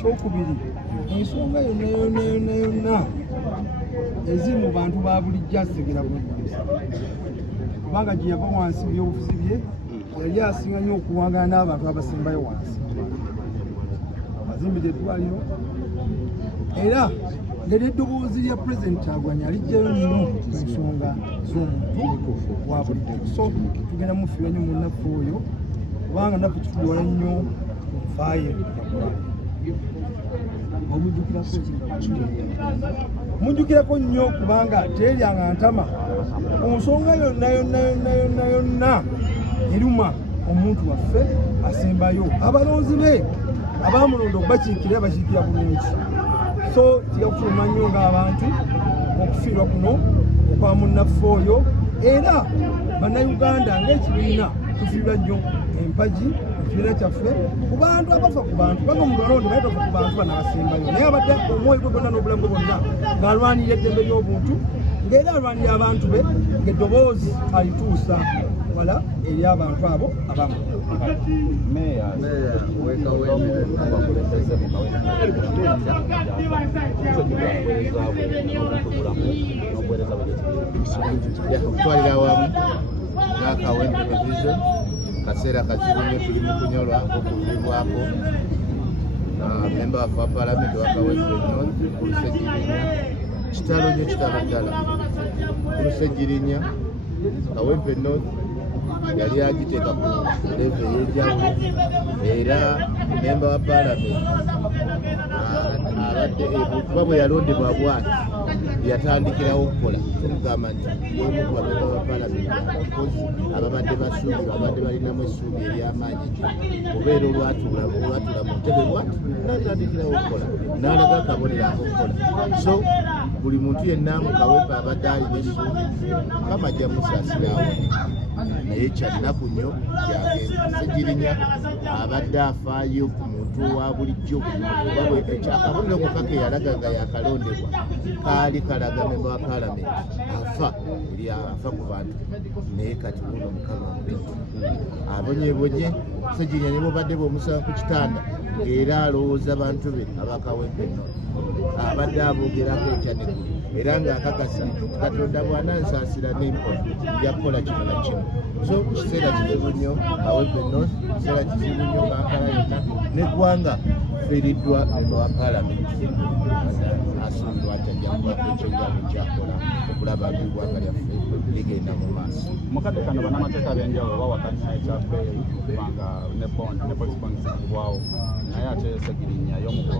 Kyokubiri, ensonga yonna ezimu mu bantu ba bulijjo asegera bweguzi kubanga gye yava wansi byobufuzi bye yali asinga nnyo okuwangana n'abantu abasembayo wansi. Azimbira eddwaliro era ngeri eddoboozi lya pulezidenti Kyagulanyi alijjayo nnyo ku nsonga z'omuntu wa bulijjo. So tugenda mufiira nnyo munnaffe oyo kubanga naffe kitugora nnyo ku nfaaye. Mujjukirako nnyo kubanga teeryanga ntama ku nsonga yonna eruma omuntu waffe asembayo. Abalonzi be abaamulonda okubakiikira bakiikira bulungi. So tiyakufuluma nnyo ng'abantu okufiirwa kuno okwa munnaffe oyo, era bannayuganda ng'ekibiina tufiirwa nnyo empagi ekibiina kyaffe ku bantu abafa ku bantu banga omuntu alonde naye tafa ku bantu banaasembayo, naye abadde omwoyo gwe gwonna n'obulamu bwe bwonna ng'alwanirira eddembe ly'obuntu ng'era alwanirira abantu be ng'eddoboozi alituusa wala eri abantu abo abamu. Okutwalira awamu n'akawempe division kaseera kazibu nnyo tuli mu kunyolwa okuviibwako memba waffe wa paalamenti wakawempe north Kulusegirinya kitalo nnyo kitalo ddala. Kulusegirinya kawempe north yali agiteeka ku leve ey'enjawulo era memba wa paalamenti abadde kuba bwe yalondebwa bwati yatandikirawo okukola okugamba nti y'omu ku bamemba ba paalamenti ababadde basuubirwa abadde balinamu essuubi ery'amaanyi obeera olwatula mu ntebe bwati n'atandikirawo okukola n'alaga akabonero ak'okukola. So buli muntu yenna mu kawempe abadde alina essuubi Mukama ajja musaasirawo, naye kyannaku nnyo Segirinya abadde afaayo ku muntu wa bulijjo. Akabonero kokka ke yalaga nga yakalondebwa kaali kalaga memba wa paalamenti afa ku bantu, naye kati buno Mukama abonyebonye Segirinya ne bobadde bw'omusaba ku kitanda ng'era alowooza bantu be abakawempe abadde aboogerako ekya neggulu era ng'akakasa Katonda bw'anansaasira n'empola nja kukola kino na kino. So kiseera kizibu nnyo kawempe north, kiseera kizibu nnyo Kampala yonna n'eggwanga fiiriddwa memba wa paalamenti asuubirwa nti ajja kubaako ekyenjawulo kyakola okulaba ng'eggwanga lyaffe ligenda mu maaso. Mukadde kano bannamateeka ab'enjawulo bawakanya ekyaffe kubanga ne polisi bond zikubwawo naye ate Segirinya y'omu ku